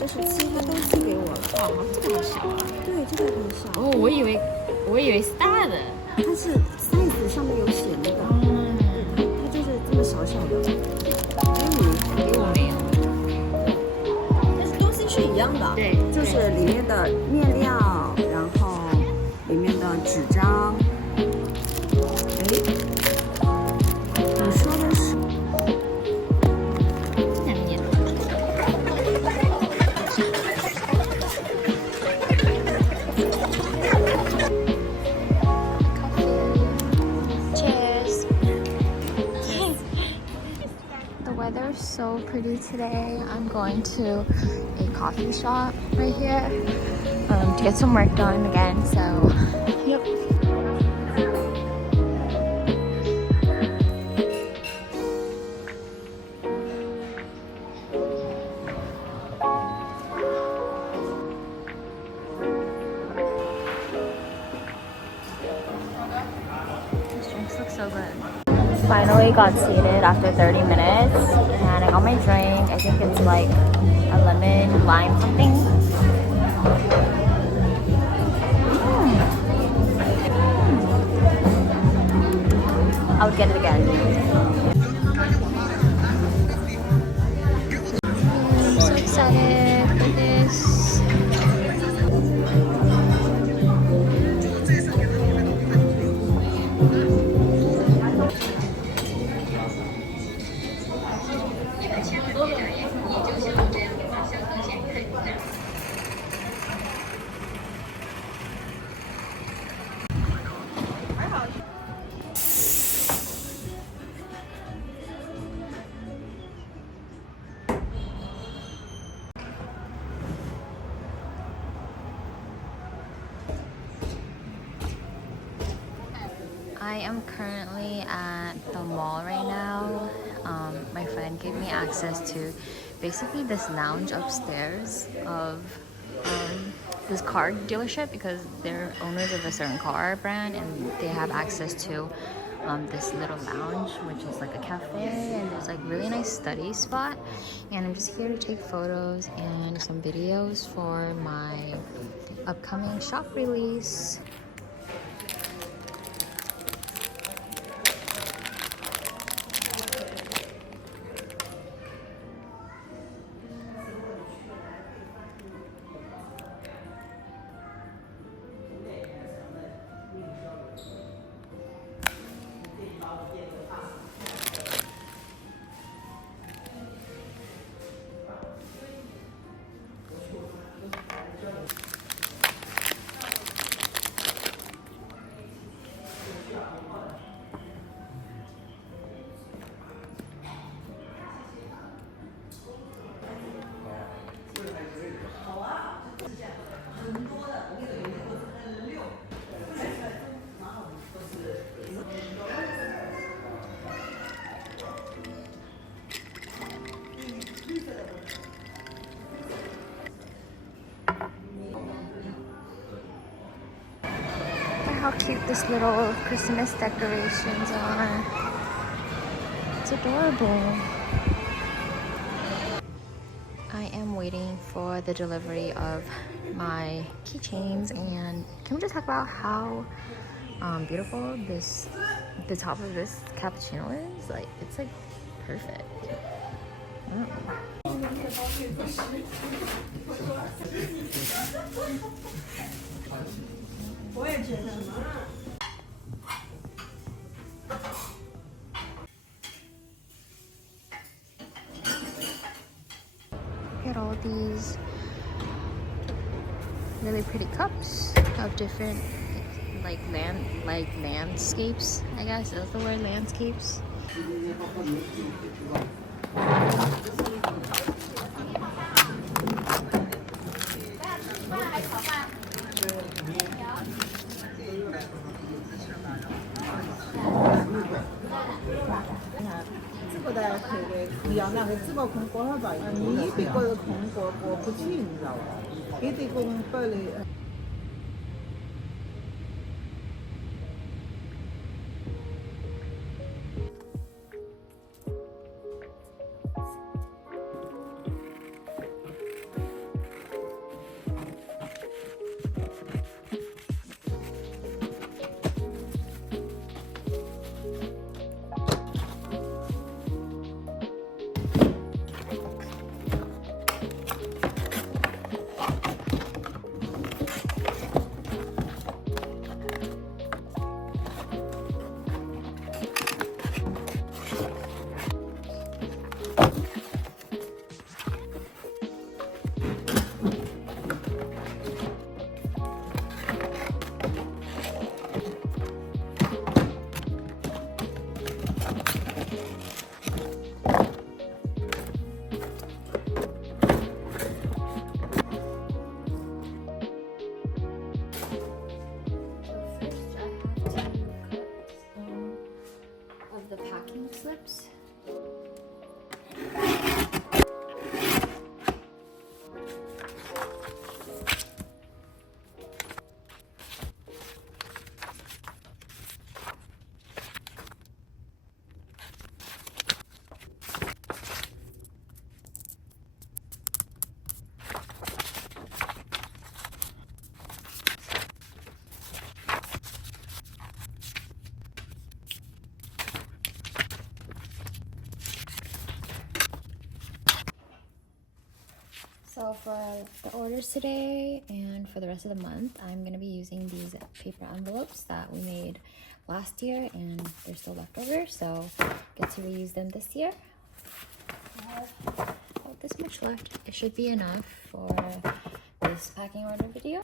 就是其他都寄给我了。哦，这个好小啊！对，这个很小。哦，我以为是大的。它是 size 上面有写那个，对，它就是这么小小的。给我没有，但是东西是一样的，对，就是里面的面料，然后里面的纸张。哎，你说的是？The weather is so pretty today. I'm going to a coffee shop right here to get some work done again. So, yep. These drinks look so good. Finally got seated after 30 minutes and I got my drink. I think it's like a lemon lime something. I would get it again. I'm so excited for this. I am currently at the mall right now. My friend gave me access to basically this lounge upstairs of this car dealership because they're owners of a certain car brand and they have access to this little lounge which is like a cafe and there's like really nice study spot, and I'm just here to take photos and some videos for my upcoming shop release. How cute this little Christmas decorations are. It's adorable. I am waiting for the delivery of my keychains, and can we just talk about how beautiful the top of this cappuccino is? Like, it's like perfect. Get all these really pretty cups of different like landscapes, I guess. Is the word landscapes? The packing slips. So for the orders today and for the rest of the month, I'm going to be using these paper envelopes that we made last year, and they're still left over, so get to reuse them this year. I have about this much left. It should be enough for this packing order video.